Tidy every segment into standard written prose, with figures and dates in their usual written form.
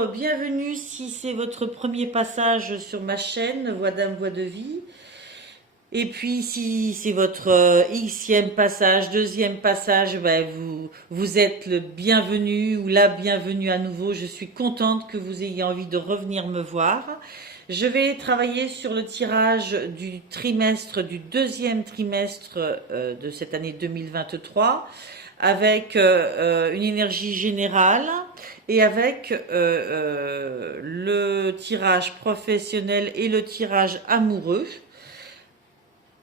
bonjour, bienvenue si c'est votre premier passage sur ma chaîne Voix d'âme, Voix de vie. Et puis si c'est votre xème passage, deuxième passage, ben, vous êtes le bienvenu ou la bienvenue à nouveau. Je suis contente que vous ayez envie de revenir me voir. Je vais travailler sur le tirage du trimestre, du deuxième trimestre de cette année 2023 avec une énergie générale et avec le tirage professionnel et le tirage amoureux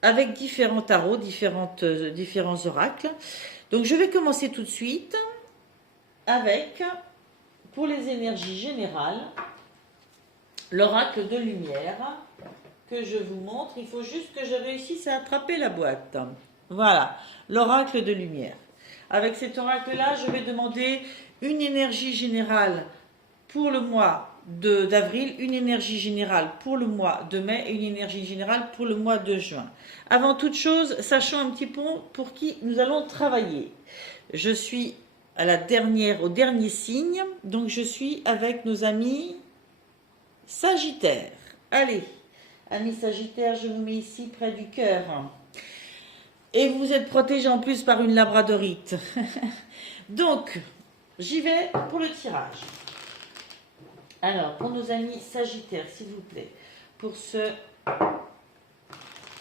avec différents tarots, différents oracles. Donc je vais commencer tout de suite avec, pour les énergies générales, l'oracle de lumière que je vous montre. Il faut juste que je réussisse à attraper la boîte. Voilà, l'oracle de lumière. Avec cet oracle-là, je vais demander une énergie générale pour le mois d'avril, une énergie générale pour le mois de mai et une énergie générale pour le mois de juin. Avant toute chose, sachons un petit peu pour qui nous allons travailler. Je suis à au dernier signe, donc je suis avec nos amis Sagittaires. Allez, amis Sagittaires, je vous mets ici près du cœur. Et vous êtes protégé en plus par une labradorite. Donc, j'y vais pour le tirage. Alors, pour nos amis Sagittaires, s'il vous plaît, pour ce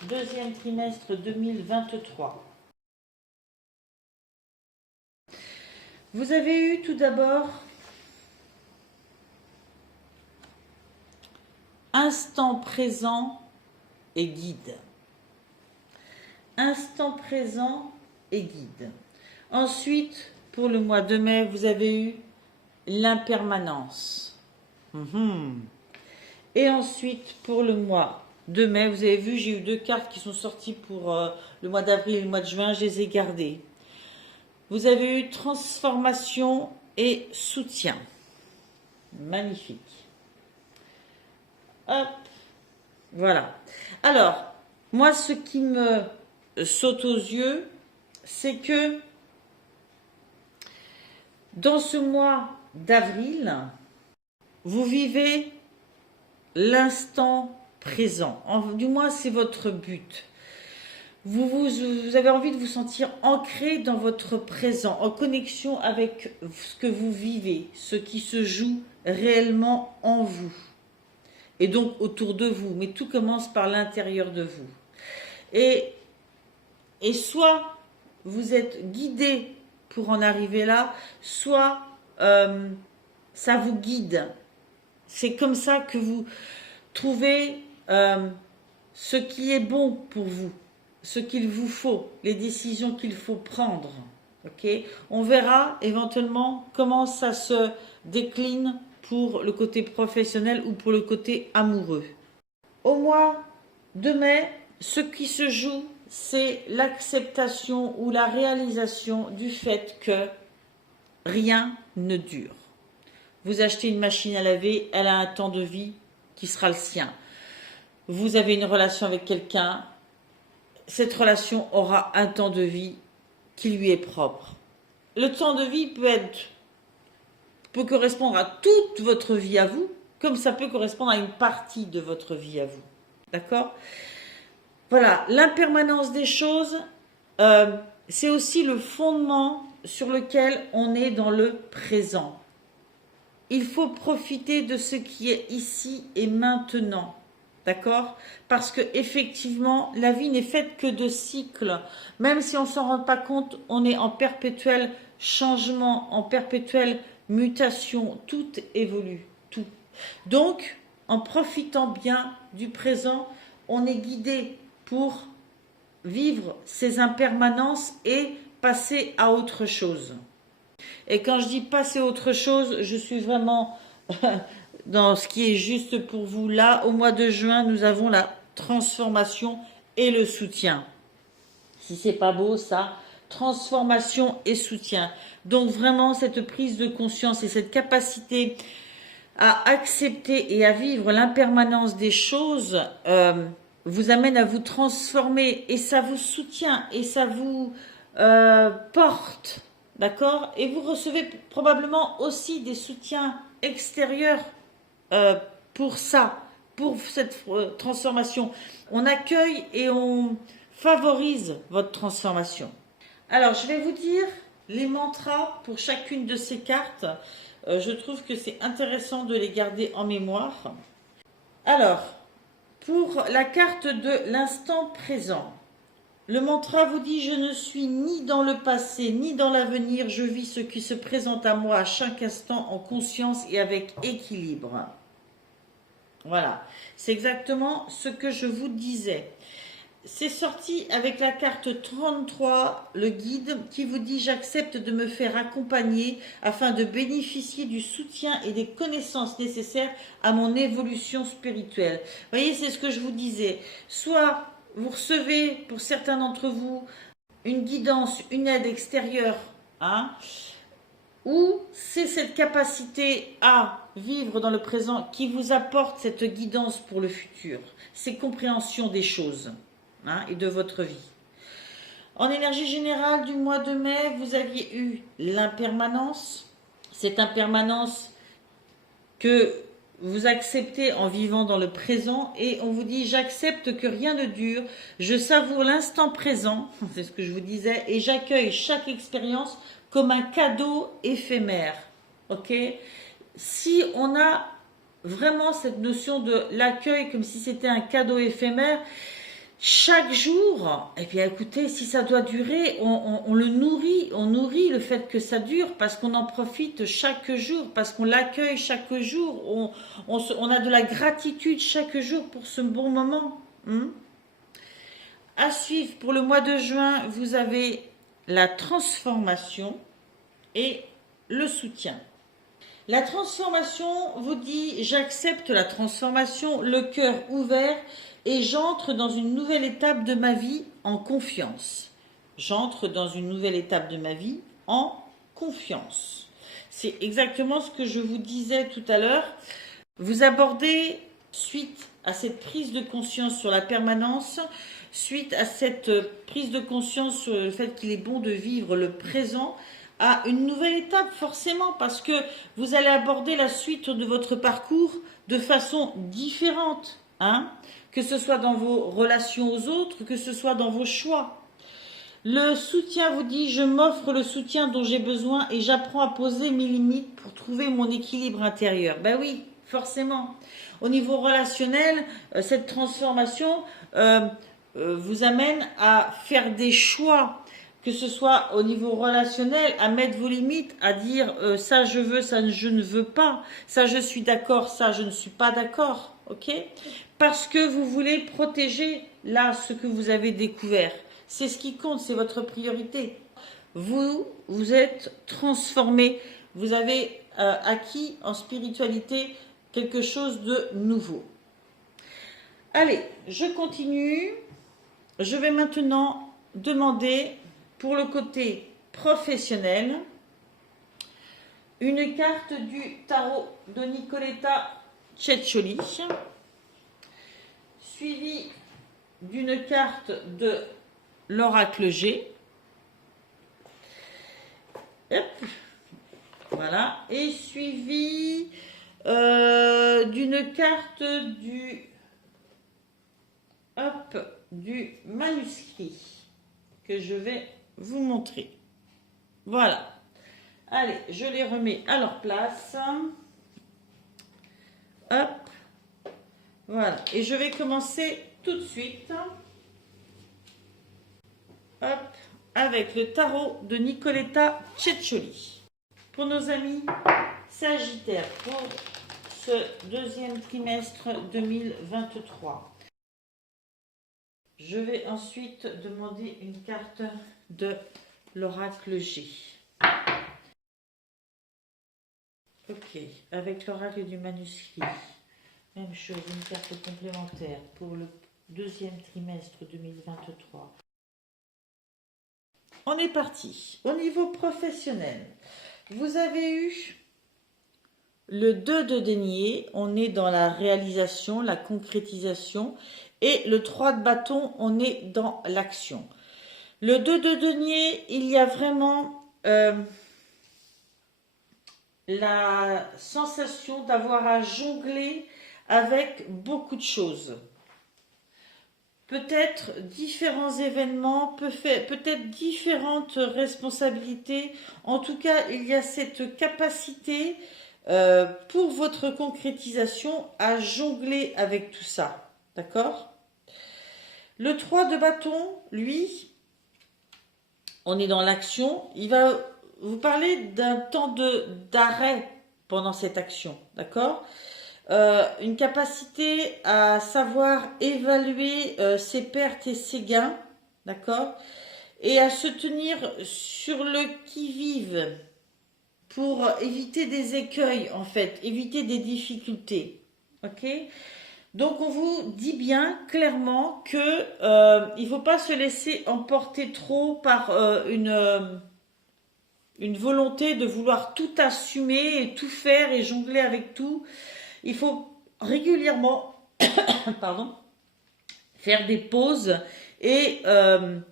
deuxième trimestre 2023. Vous avez eu tout d'abord instant présent et guide. Instant présent et guide. Ensuite, pour le mois de mai, vous avez eu l'impermanence. Et ensuite, pour le mois de mai, vous avez vu, j'ai eu deux cartes qui sont sorties pour le mois d'avril et le mois de juin, je les ai gardées. Vous avez eu transformation et soutien. Magnifique. Hop, voilà. Alors, moi, ce qui me saute aux yeux, c'est que dans ce mois d'avril, vous vivez l'instant présent. Du moins, c'est votre but. Vous avez envie de vous sentir ancré dans votre présent, en connexion avec ce que vous vivez, ce qui se joue réellement en vous. Et donc autour de vous. Mais tout commence par l'intérieur de vous. Et soit vous êtes guidé pour en arriver là, soit ça vous guide. C'est comme ça que vous trouvez ce qui est bon pour vous, ce qu'il vous faut, les décisions qu'il faut prendre. Okay? On verra éventuellement comment ça se décline pour le côté professionnel ou pour le côté amoureux. Au mois de mai, ce qui se joue, c'est l'acceptation ou la réalisation du fait que rien ne dure. Vous achetez une machine à laver, elle a un temps de vie qui sera le sien. Vous avez une relation avec quelqu'un, cette relation aura un temps de vie qui lui est propre. Le temps de vie peut correspondre à toute votre vie à vous, comme ça peut correspondre à une partie de votre vie à vous. D'accord ? Voilà, l'impermanence des choses, c'est aussi le fondement sur lequel on est dans le présent. Il faut profiter de ce qui est ici et maintenant, d'accord? Parce que effectivement, la vie n'est faite que de cycles. Même si on ne s'en rend pas compte, on est en perpétuel changement, en perpétuelle mutation. Tout évolue, tout. Donc, en profitant bien du présent, on est guidé pour vivre ces impermanences et passer à autre chose. Et quand je dis passer à autre chose, je suis vraiment dans ce qui est juste pour vous. Là, au mois de juin, nous avons la transformation et le soutien. Si c'est pas beau, ça, transformation et soutien. Donc vraiment, cette prise de conscience et cette capacité à accepter et à vivre l'impermanence des choses vous amène à vous transformer et ça vous soutient et ça vous porte. D'accord? Et vous recevez probablement aussi des soutiens extérieur pour ça, pour cette transformation. On accueille et on favorise votre transformation. Alors, je vais vous dire les mantras pour chacune de ces cartes. Je trouve que c'est intéressant de les garder en mémoire. Alors, pour la carte de l'instant présent, le mantra vous dit: je ne suis ni dans le passé ni dans l'avenir, je vis ce qui se présente à moi à chaque instant en conscience et avec équilibre. Voilà, c'est exactement ce que je vous disais. C'est sorti avec la carte 33, le guide, qui vous dit: j'accepte de me faire accompagner afin de bénéficier du soutien et des connaissances nécessaires à mon évolution spirituelle. Vous voyez, c'est ce que je vous disais. Soit vous recevez, pour certains d'entre vous, une guidance, une aide extérieure, hein, ou c'est cette capacité à vivre dans le présent qui vous apporte cette guidance pour le futur, ces compréhensions des choses. Et de votre vie. En énergie générale du mois de mai, vous aviez eu l'impermanence. Cette impermanence que vous acceptez en vivant dans le présent, et on vous dit: j'accepte que rien ne dure, je savoure l'instant présent, c'est ce que je vous disais, et j'accueille chaque expérience comme un cadeau éphémère. Ok? Si on a vraiment cette notion de l'accueil comme si c'était un cadeau éphémère, chaque jour, et bien écoutez, si ça doit durer, on le nourrit, on nourrit le fait que ça dure, parce qu'on en profite chaque jour, parce qu'on l'accueille chaque jour, on a de la gratitude chaque jour pour ce bon moment. À suivre, pour le mois de juin, vous avez la transformation et le soutien. La transformation vous dit: j'accepte la transformation, le cœur ouvert, et j'entre dans une nouvelle étape de ma vie en confiance. J'entre dans une nouvelle étape de ma vie en confiance. C'est exactement ce que je vous disais tout à l'heure. Vous abordez, suite à cette prise de conscience sur la permanence, suite à cette prise de conscience sur le fait qu'il est bon de vivre le présent, à une nouvelle étape forcément, parce que vous allez aborder la suite de votre parcours de façon différente, que ce soit dans vos relations aux autres, que ce soit dans vos choix. Le soutien vous dit: je m'offre le soutien dont j'ai besoin et j'apprends à poser mes limites pour trouver mon équilibre intérieur. Ben oui, forcément. Au niveau relationnel, cette transformation vous amène à faire des choix, que ce soit au niveau relationnel, à mettre vos limites, à dire ça je veux, ça je ne veux pas, ça je suis d'accord, ça je ne suis pas d'accord, ok? Parce que vous voulez protéger là ce que vous avez découvert. C'est ce qui compte, c'est votre priorité. Vous êtes transformé, vous avez acquis en spiritualité quelque chose de nouveau. Allez, je continue. Je vais maintenant demander, pour le côté professionnel, une carte du tarot de Nicoletta Ceccioli, suivie d'une carte de l'oracle G. Hop. Voilà. Et suivie d'une carte du manuscrit que je vais vous montrer. Voilà. Allez, je les remets à leur place. Hop. Voilà. Et je vais commencer tout de suite. Hop. Avec le tarot de Nicoletta Ceccioli. Pour nos amis Sagittaires, pour ce deuxième trimestre 2023. Je vais ensuite demander une carte de l'oracle G. Ok, avec l'oracle du manuscrit. Même chose, une carte complémentaire pour le deuxième trimestre 2023. On est parti. Au niveau professionnel, vous avez eu le 2 de denier. On est dans la réalisation, la concrétisation. Et le 3 de bâton, on est dans l'action. Le 2 de denier, il y a vraiment la sensation d'avoir à jongler avec beaucoup de choses. Peut-être différents événements, peut-être différentes responsabilités. En tout cas, il y a cette capacité pour votre concrétisation à jongler avec tout ça. D'accord? Le 3 de bâton, lui, on est dans l'action. Il va vous parler d'un temps d'arrêt pendant cette action. D'accord? Une capacité à savoir évaluer ses pertes et ses gains, d'accord, et à se tenir sur le qui-vive pour éviter des écueils, en fait, éviter des difficultés, ok. Donc on vous dit bien clairement que il ne faut pas se laisser emporter trop par une volonté de vouloir tout assumer et tout faire et jongler avec tout. Il faut régulièrement pardon, faire des pauses et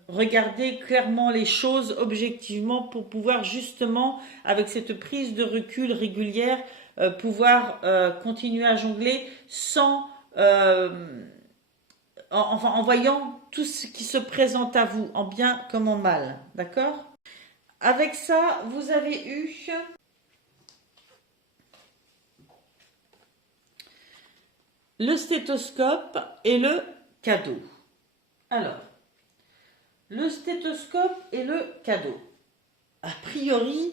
regarder clairement les choses objectivement pour pouvoir justement, avec cette prise de recul régulière, pouvoir continuer à jongler sans... en voyant tout ce qui se présente à vous, en bien comme en mal. D'accord? Avec ça, vous avez eu... le stéthoscope et le cadeau. Alors, le stéthoscope et le cadeau. A priori,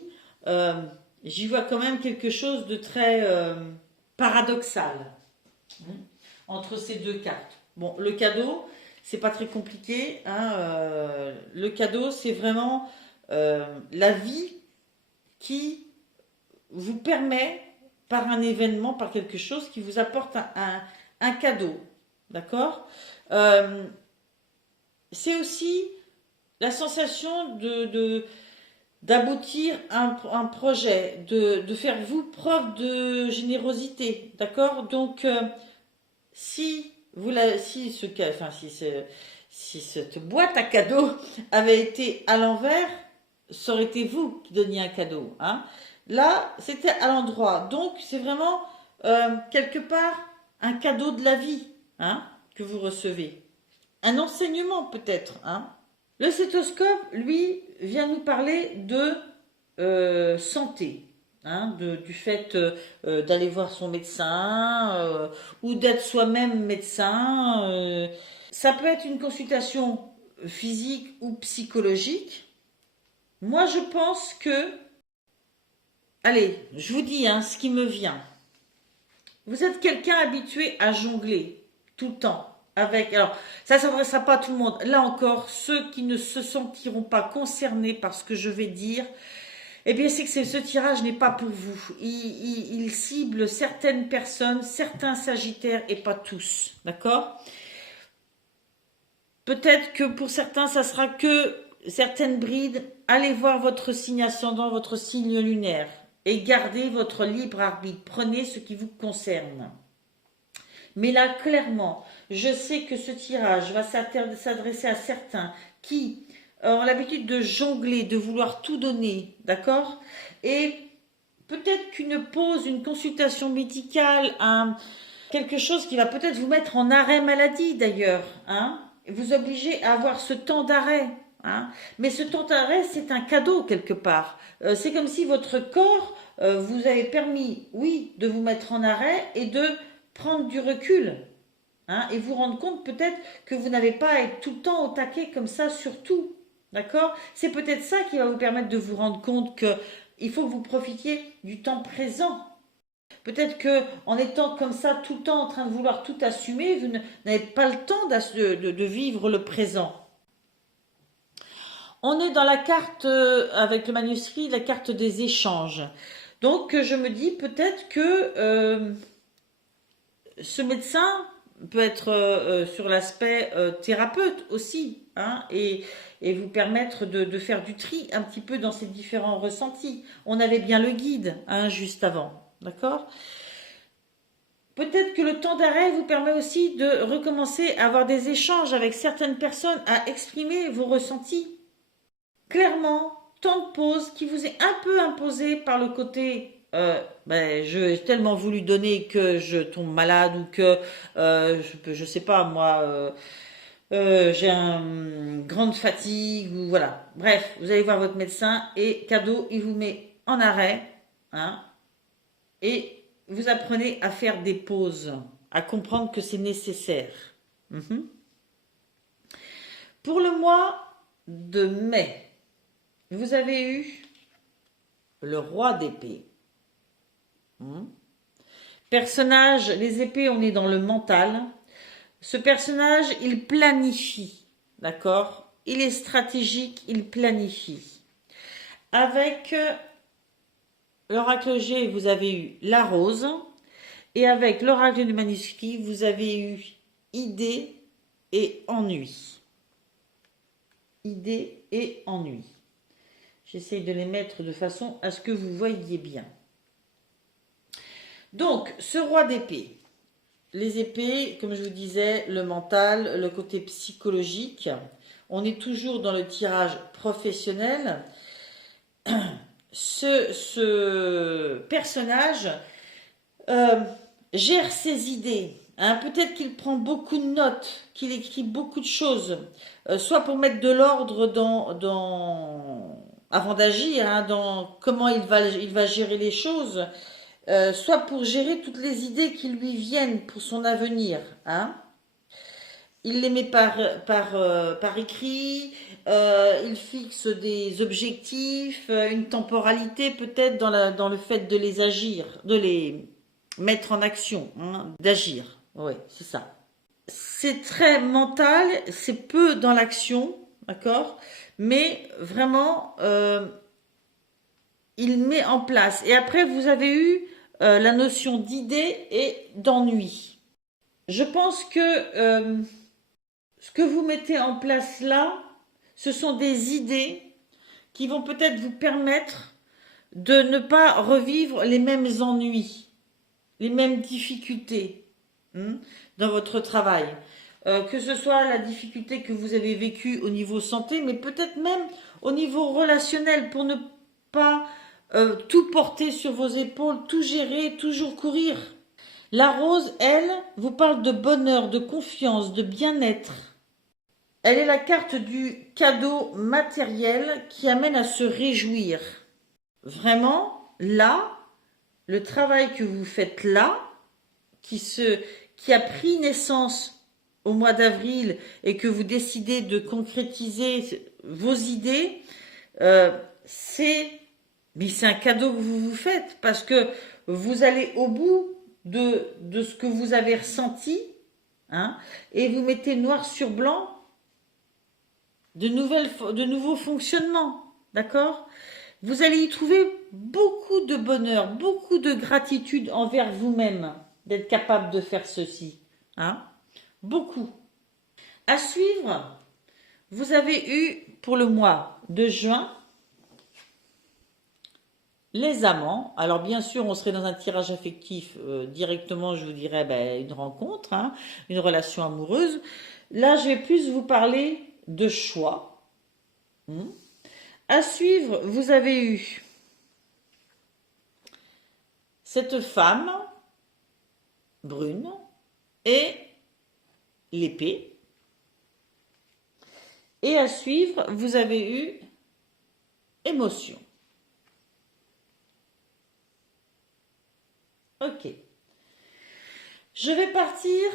j'y vois quand même quelque chose de très paradoxal entre ces deux cartes. Bon, le cadeau, c'est pas très compliqué. Hein, le cadeau, c'est vraiment la vie qui vous permet, par un événement, par quelque chose, qui vous apporte un cadeau. D'accord? C'est aussi la sensation d'aboutir un projet, de faire vous preuve de générosité. D'accord? Donc, si cette boîte à cadeaux avait été à l'envers, ça aurait été vous qui donniez un cadeau. Hein? Là, c'était à l'endroit. Donc, c'est vraiment quelque part un cadeau de la vie, hein, que vous recevez. Un enseignement peut-être. Hein. Le stéthoscope, lui, vient nous parler de santé. Hein, du fait d'aller voir son médecin ou d'être soi-même médecin. Ça peut être une consultation physique ou psychologique. Moi, je pense que... Allez, je vous dis hein, ce qui me vient. Vous êtes quelqu'un habitué à jongler tout le temps. Alors, ça ne s'adressera pas à tout le monde. Là encore, ceux qui ne se sentiront pas concernés par ce que je vais dire, eh bien, c'est que ce tirage n'est pas pour vous. Il cible certaines personnes, certains sagittaires et pas tous. D'accord? Peut-être que pour certains, ça sera que certaines brides. Allez voir votre signe ascendant, votre signe lunaire. Et gardez votre libre arbitre. Prenez ce qui vous concerne. Mais là, clairement, je sais que ce tirage va s'adresser à certains qui ont l'habitude de jongler, de vouloir tout donner, d'accord? Et peut-être qu'une pause, une consultation médicale, quelque chose qui va peut-être vous mettre en arrêt maladie d'ailleurs, hein, vous obliger à avoir ce temps d'arrêt. Hein. Mais ce temps d'arrêt, c'est un cadeau quelque part. C'est comme si votre corps vous avait permis, oui, de vous mettre en arrêt et de prendre du recul. Hein, et vous rendre compte peut-être que vous n'avez pas à être tout le temps au taquet comme ça sur tout. D'accord? C'est peut-être ça qui va vous permettre de vous rendre compte qu'il faut que vous profitiez du temps présent. Peut-être qu'en étant comme ça tout le temps en train de vouloir tout assumer, vous n'avez pas le temps de vivre le présent. On est dans la carte, avec le manuscrit, la carte des échanges. Donc je me dis peut-être que ce médecin peut être sur l'aspect thérapeute aussi, hein, et vous permettre de faire du tri un petit peu dans ces différents ressentis. On avait bien le guide hein, juste avant, d'accord? Peut-être que le temps d'arrêt vous permet aussi de recommencer à avoir des échanges avec certaines personnes, à exprimer vos ressentis. Clairement, temps de pause qui vous est un peu imposé par le côté j'ai tellement voulu donner que je tombe malade ou que, je sais pas moi, j'ai une grande fatigue ou voilà. Bref, vous allez voir votre médecin et cadeau, il vous met en arrêt, hein, et vous apprenez à faire des pauses, à comprendre que c'est nécessaire. Mhm. Pour le mois de mai, vous avez eu le roi d'épée. Personnage, les épées, on est dans le mental. Ce personnage, il planifie, d'accord? Il est stratégique, il planifie. Avec l'oracle G, vous avez eu la rose. Et avec l'oracle du manuscrit, vous avez eu idée et ennui. Idée et ennui. J'essaie de les mettre de façon à ce que vous voyiez bien. Donc, ce roi d'épée. Les épées, comme je vous disais, le mental, le côté psychologique. On est toujours dans le tirage professionnel. Ce personnage gère ses idées. Hein. Peut-être qu'il prend beaucoup de notes, qu'il écrit beaucoup de choses, soit pour mettre de l'ordre avant d'agir, hein, dans comment il va gérer les choses, soit pour gérer toutes les idées qui lui viennent pour son avenir. Hein. Il les met par écrit, il fixe des objectifs, une temporalité peut-être dans le fait de les agir, de les mettre en action, hein, d'agir. Oui, c'est ça. C'est très mental, c'est peu dans l'action, d'accord? Mais vraiment, il met en place. Et après, vous avez eu la notion d'idée et d'ennui. Je pense que ce que vous mettez en place là, ce sont des idées qui vont peut-être vous permettre de ne pas revivre les mêmes ennuis, les mêmes difficultés dans votre travail. Que ce soit la difficulté que vous avez vécue au niveau santé, mais peut-être même au niveau relationnel, pour ne pas tout porter sur vos épaules, tout gérer, toujours courir. La rose, elle, vous parle de bonheur, de confiance, de bien-être. Elle est la carte du cadeau matériel qui amène à se réjouir. Vraiment, là, le travail que vous faites là, qui a pris naissance au mois d'avril et que vous décidez de concrétiser vos idées, c'est un cadeau que vous vous faites parce que vous allez au bout de ce que vous avez ressenti, hein, et vous mettez noir sur blanc de nouveaux fonctionnements, d'accord? Vous allez y trouver beaucoup de bonheur, beaucoup de gratitude envers vous-même d'être capable de faire ceci, hein? Beaucoup. À suivre, vous avez eu pour le mois de juin les amants. Alors bien sûr, on serait dans un tirage affectif directement, je vous dirais une rencontre, hein, une relation amoureuse. Là, je vais plus vous parler de choix. À suivre, vous avez eu cette femme brune et l'épée. Et à suivre, vous avez eu émotion. Ok. Je vais partir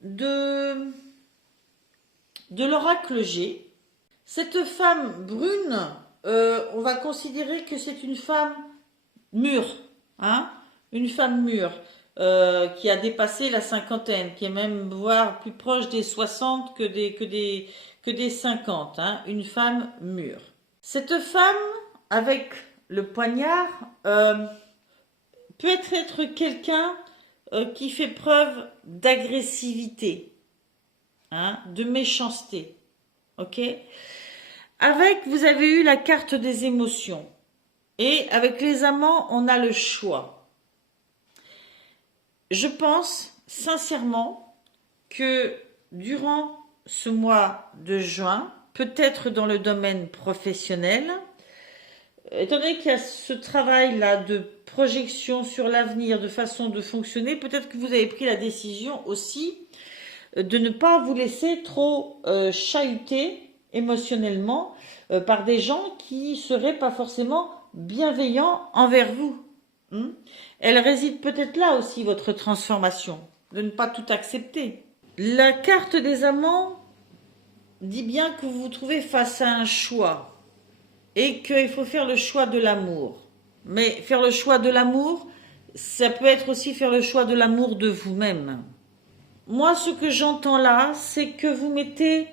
de l'oracle G. Cette femme brune, on va considérer que c'est une femme mûre, hein, une femme mûre qui a dépassé la cinquantaine, qui est même voire plus proche des 60 que des 50, hein, une femme mûre. Cette femme avec le poignard peut être quelqu'un qui fait preuve d'agressivité, hein, de méchanceté, ok? Avec, vous avez eu la carte des émotions. Et avec les amants, on a le choix. Je pense sincèrement que durant ce mois de juin, peut-être dans le domaine professionnel, étant donné qu'il y a ce travail-là de projection sur l'avenir, de façon de fonctionner, peut-être que vous avez pris la décision aussi de ne pas vous laisser trop chahuter émotionnellement par des gens qui seraient pas forcément bienveillants envers vous. Elle réside peut-être là aussi, votre transformation, de ne pas tout accepter. La carte des amants dit bien que vous vous trouvez face à un choix et qu'il faut faire le choix de l'amour. Mais faire le choix de l'amour, ça peut être aussi faire le choix de l'amour de vous-même. Moi, ce que j'entends là, c'est que vous mettez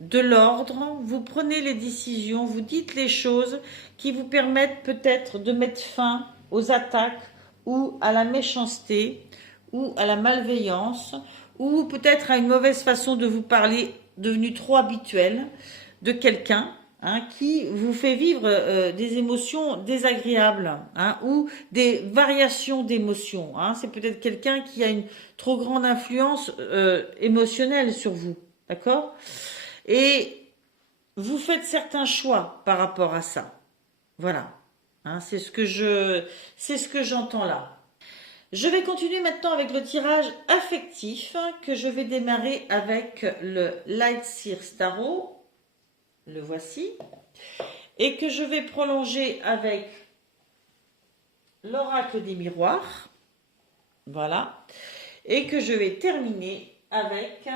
de l'ordre, vous prenez les décisions, vous dites les choses qui vous permettent peut-être de mettre fin aux attaques ou à la méchanceté ou à la malveillance ou peut-être à une mauvaise façon de vous parler devenue trop habituelle de quelqu'un qui vous fait vivre des émotions désagréables ou des variations d'émotions. C'est peut-être quelqu'un qui a une trop grande influence émotionnelle sur vous, d'accord ? Et vous faites certains choix par rapport à ça. Voilà. C'est ce que j'entends là. Je vais continuer maintenant avec le tirage affectif que je vais démarrer avec le Light Seer Tarot. Le voici. Et que je vais prolonger avec l'oracle des miroirs. Voilà. Et que je vais terminer avec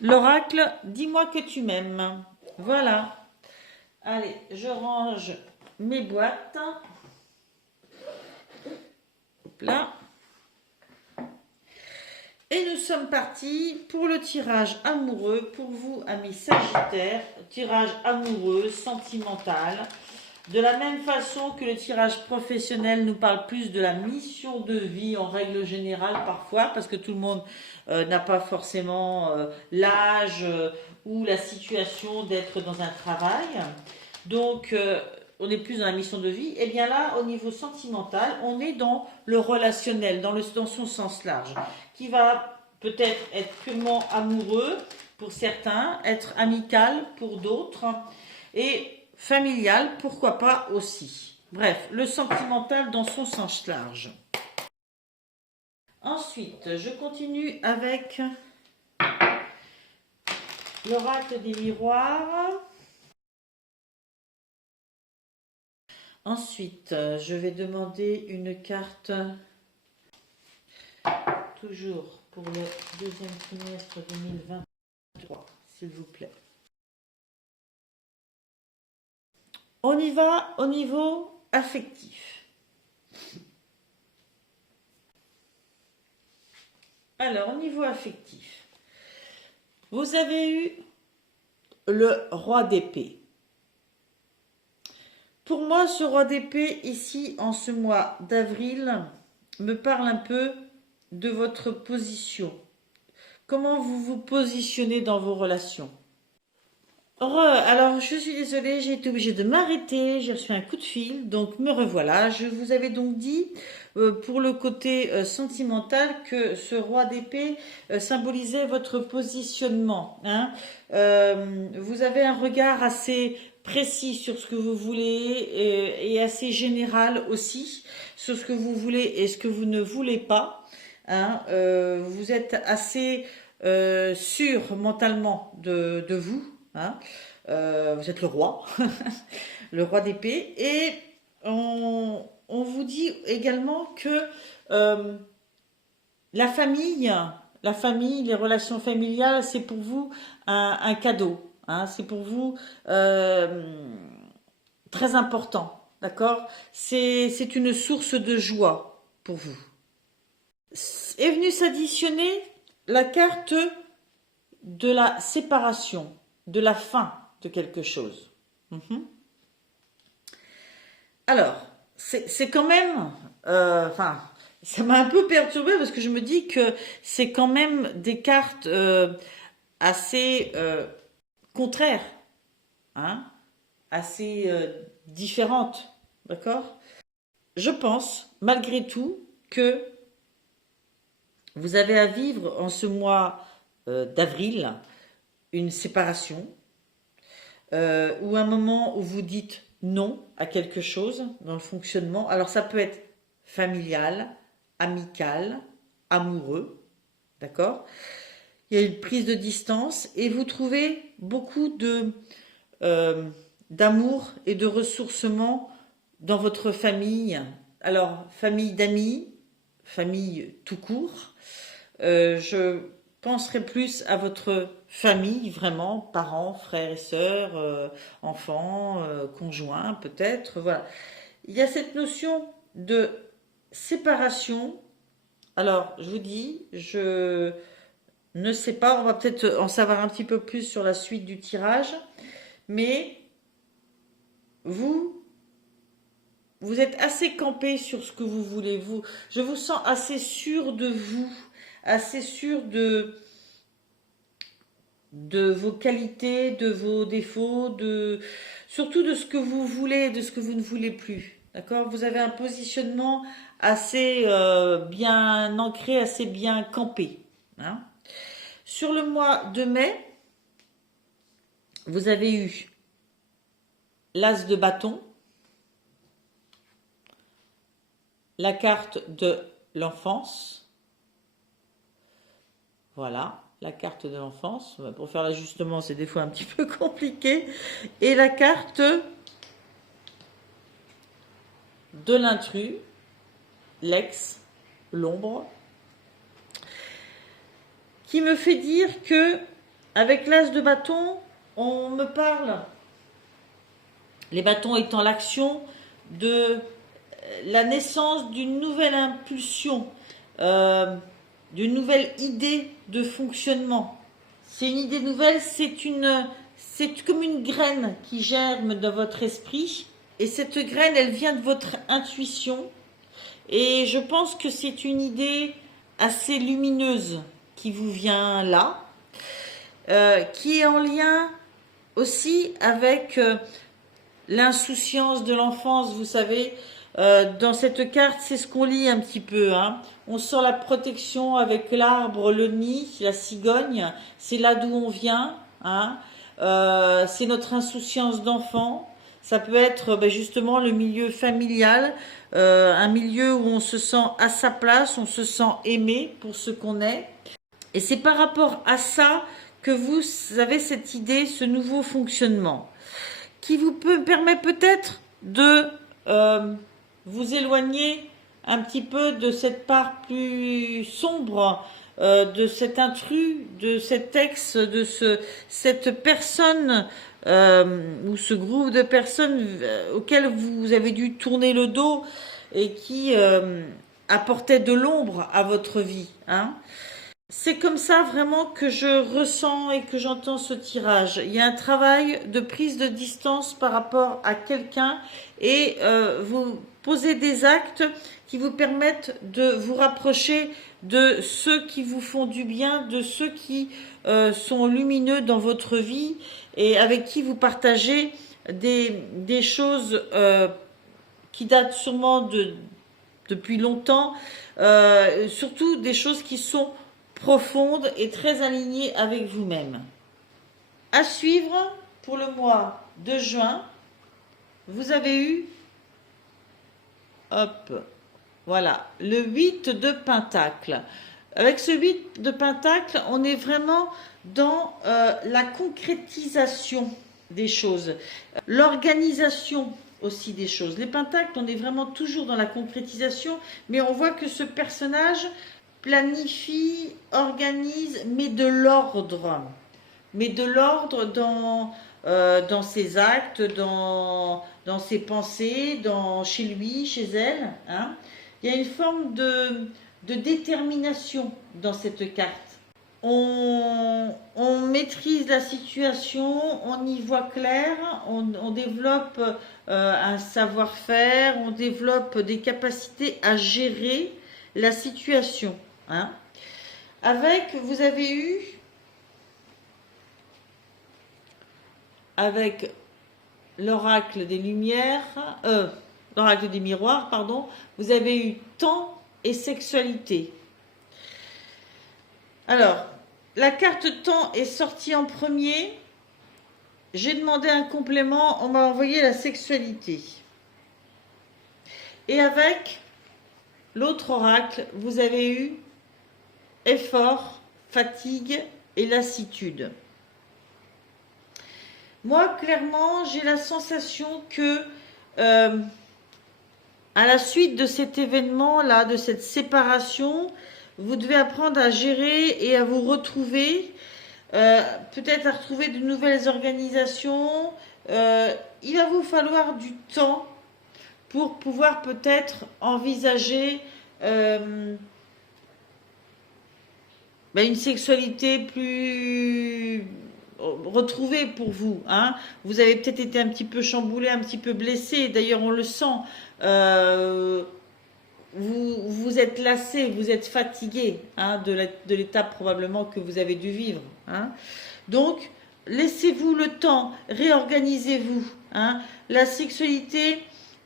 l'oracle dis-moi que tu m'aimes. Voilà. Allez, je range mes boîtes. Hop là. Et nous sommes partis pour le tirage amoureux pour vous, amis Sagittaires. Tirage amoureux, sentimental. De la même façon que le tirage professionnel nous parle plus de la mission de vie en règle générale parfois, parce que tout le monde n'a pas forcément l'âge ou la situation d'être dans un travail. Donc, on est plus dans la mission de vie. Et bien là, au niveau sentimental, on est dans le relationnel, dans son sens large, qui va peut-être être purement amoureux pour certains, être amical pour d'autres, et familial, pourquoi pas aussi. Bref, le sentimental dans son sens large. Ensuite, je continue avec l'oracle des miroirs. Ensuite, je vais demander une carte, toujours pour le deuxième trimestre 2023, s'il vous plaît. On y va au niveau affectif. Alors, au niveau affectif, vous avez eu le roi d'épée. Pour moi, ce roi d'épée, ici, en ce mois d'avril, me parle un peu de votre position. Comment vous vous positionnez dans vos relations. Alors, je suis désolée, j'ai été obligée de m'arrêter, j'ai reçu un coup de fil, donc me revoilà. Je vous avais donc dit, pour le côté sentimental, que ce roi d'épée symbolisait votre positionnement. Vous avez un regard assez précis sur ce que vous voulez et assez général aussi sur ce que vous voulez et ce que vous ne voulez pas. Vous êtes assez sûr mentalement de vous. Vous êtes le roi, le roi d'épée, et on vous dit également que la famille, les relations familiales, c'est pour vous un cadeau, c'est pour vous très important, d'accord? C'est une source de joie pour vous. Est venue s'additionner la carte de la séparation, de la fin de quelque chose. Alors, c'est quand même, ça m'a un peu perturbée parce que je me dis que c'est quand même des cartes assez contraires, assez différentes, d'accord? Je pense, malgré tout, que vous avez à vivre en ce mois d'avril une séparation. ou un moment où vous dites non à quelque chose dans le fonctionnement. Alors ça peut être familial, amical, amoureux, d'accord? Il y a une prise de distance et vous trouvez beaucoup d'amour et de ressourcement dans votre famille. Alors, famille d'amis, famille tout court. Je penserai plus à votre famille, vraiment, parents, frères et sœurs, enfants, conjoints, peut-être. Voilà. Il y a cette notion de séparation. Alors, je vous dis, je ne sais pas, on va peut-être en savoir un petit peu plus sur la suite du tirage, mais vous êtes assez campé sur ce que vous voulez. Je vous sens assez sûr de vous, assez sûr de vos qualités, de vos défauts, surtout de ce que vous voulez et de ce que vous ne voulez plus. D'accord? Vous avez un positionnement assez bien ancré, assez bien campé. Hein? Sur le mois de mai, vous avez eu l'as de bâton, la carte de l'enfance, voilà, la carte de l'enfance, pour faire l'ajustement c'est des fois un petit peu compliqué, et la carte de l'intrus, l'ex, l'ombre, qui me fait dire que avec l'as de bâton, on me parle, les bâtons étant l'action de la naissance d'une nouvelle impulsion, d'une nouvelle idée de fonctionnement. C'est une idée nouvelle, c'est comme une graine qui germe dans votre esprit. Et cette graine, elle vient de votre intuition. Et je pense que c'est une idée assez lumineuse qui vous vient là, qui est en lien aussi avec l'insouciance de l'enfance, vous savez. Dans cette carte, c'est ce qu'on lit un petit peu. Hein. On sent la protection avec l'arbre, le nid, la cigogne. C'est là d'où on vient. Hein. C'est notre insouciance d'enfant. Ça peut être justement le milieu familial, un milieu où on se sent à sa place, on se sent aimé pour ce qu'on est. Et c'est par rapport à ça que vous avez cette idée, ce nouveau fonctionnement, qui vous permet peut-être de vous éloigner un petit peu de cette part plus sombre, de cet intrus, de cet ex, de cette personne ou ce groupe de personnes auxquelles vous avez dû tourner le dos et qui apportaient de l'ombre à votre vie. Hein. C'est comme ça vraiment que je ressens et que j'entends ce tirage. Il y a un travail de prise de distance par rapport à quelqu'un et vous posez des actes qui vous permettent de vous rapprocher de ceux qui vous font du bien, de ceux qui sont lumineux dans votre vie et avec qui vous partagez des choses qui datent sûrement depuis longtemps, surtout des choses qui sont profonde et très alignée avec vous-même. À suivre pour le mois de juin, vous avez eu, hop, voilà, le 8 de Pentacle. Avec ce 8 de Pentacle, on est vraiment dans la concrétisation des choses, l'organisation aussi des choses. Les Pentacles, on est vraiment toujours dans la concrétisation, mais on voit que ce personnage planifie, organise, met de l'ordre dans ses actes, dans ses pensées, chez lui, chez elle. Hein. Il y a une forme de détermination dans cette carte. On maîtrise la situation, on y voit clair, on développe un savoir-faire, on développe des capacités à gérer la situation. Hein. Vous avez eu, avec l'oracle des lumières, l'oracle des miroirs, pardon, vous avez eu temps et sexualité. Alors, la carte temps est sortie en premier j'ai demandé un complément, on m'a envoyé la sexualité. Et avec l'autre oracle, vous avez eu effort, fatigue et lassitude. Moi, clairement, j'ai la sensation que à la suite de cet événement-là, de cette séparation, vous devez apprendre à gérer et à vous retrouver, peut-être à retrouver de nouvelles organisations. Il va vous falloir du temps pour pouvoir peut-être envisager une sexualité plus retrouvée pour vous. Hein. Vous avez peut-être été un petit peu chamboulé, un petit peu blessé. D'ailleurs, on le sent. Vous êtes lassé, vous êtes fatigué de l'étape probablement que vous avez dû vivre. Hein. Donc, laissez-vous le temps, réorganisez-vous. Hein. La sexualité,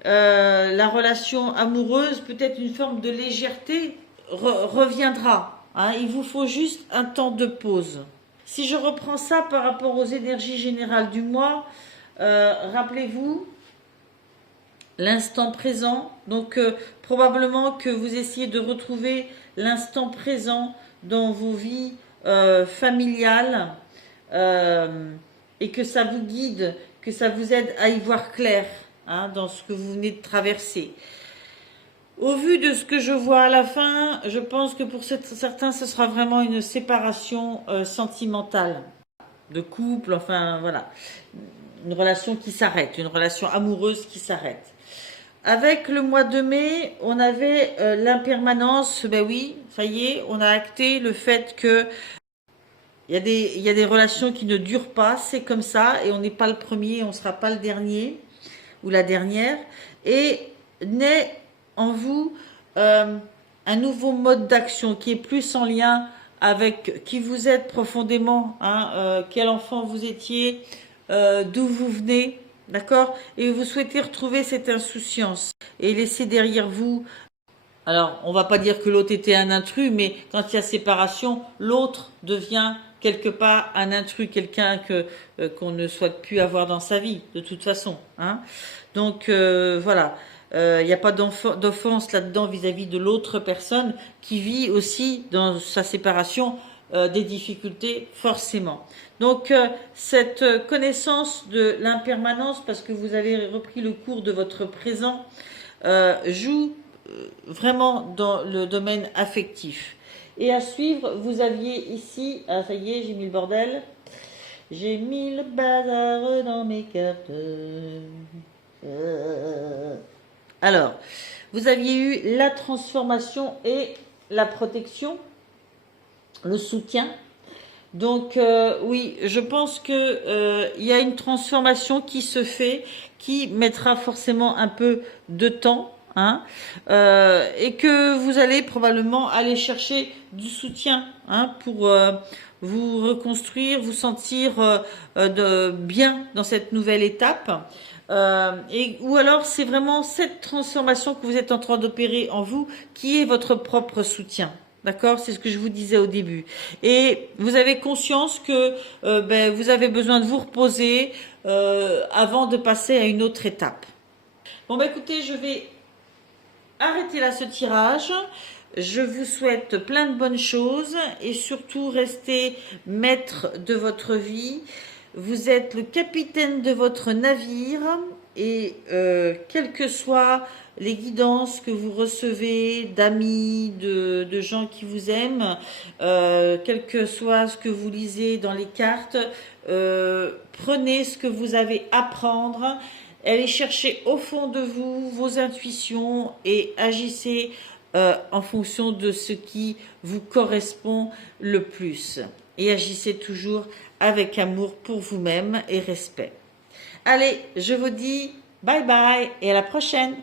la relation amoureuse, peut-être une forme de légèreté reviendra. Hein, il vous faut juste un temps de pause. Si je reprends ça par rapport aux énergies générales du mois, rappelez-vous l'instant présent. Donc probablement que vous essayez de retrouver l'instant présent dans vos vies familiales et que ça vous guide, que ça vous aide à y voir clair dans ce que vous venez de traverser. Au vu de ce que je vois à la fin, je pense que pour certains, ce sera vraiment une séparation sentimentale, de couple, enfin voilà. Une relation qui s'arrête, une relation amoureuse qui s'arrête. Avec le mois de mai, on avait l'impermanence, ben oui, ça y est, on a acté le fait que il y a des relations qui ne durent pas, c'est comme ça, et on n'est pas le premier, on ne sera pas le dernier ou la dernière, et naît en vous un nouveau mode d'action qui est plus en lien avec qui vous êtes profondément, quel enfant vous étiez, d'où vous venez, d'accord? Et vous souhaitez retrouver cette insouciance et laisser derrière vous. Alors, on va pas dire que l'autre était un intrus, mais quand il y a séparation, l'autre devient quelque part un intrus, quelqu'un qu'on ne souhaite plus avoir dans sa vie, de toute façon. Hein. Donc, voilà. Il n'y a pas d'offense là-dedans vis-à-vis de l'autre personne qui vit aussi dans sa séparation des difficultés forcément. Donc cette connaissance de l'impermanence, parce que vous avez repris le cours de votre présent, joue vraiment dans le domaine affectif. Et à suivre, vous aviez ici, ah ça y est, j'ai mis le bordel, j'ai mis le bazar dans mes cartes. Alors, vous aviez eu la transformation et la protection, le soutien. Donc, oui, je pense que y a une transformation qui se fait, qui mettra forcément un peu de temps, hein, et que vous allez probablement aller chercher du soutien pour vous reconstruire, vous sentir bien dans cette nouvelle étape. Ou alors c'est vraiment cette transformation que vous êtes en train d'opérer en vous qui est votre propre soutien. D'accord? C'est ce que je vous disais au début. Et vous avez conscience que vous avez besoin de vous reposer avant de passer à une autre étape. Bon, écoutez, je vais arrêter là ce tirage. Je vous souhaite plein de bonnes choses et surtout restez maître de votre vie. Vous êtes le capitaine de votre navire et quelles que soient les guidances que vous recevez d'amis, de gens qui vous aiment, quel que soit ce que vous lisez dans les cartes, prenez ce que vous avez à prendre, allez chercher au fond de vous vos intuitions et agissez en fonction de ce qui vous correspond le plus. Et agissez toujours avec amour pour vous-même et respect. Allez, je vous dis bye bye et à la prochaine.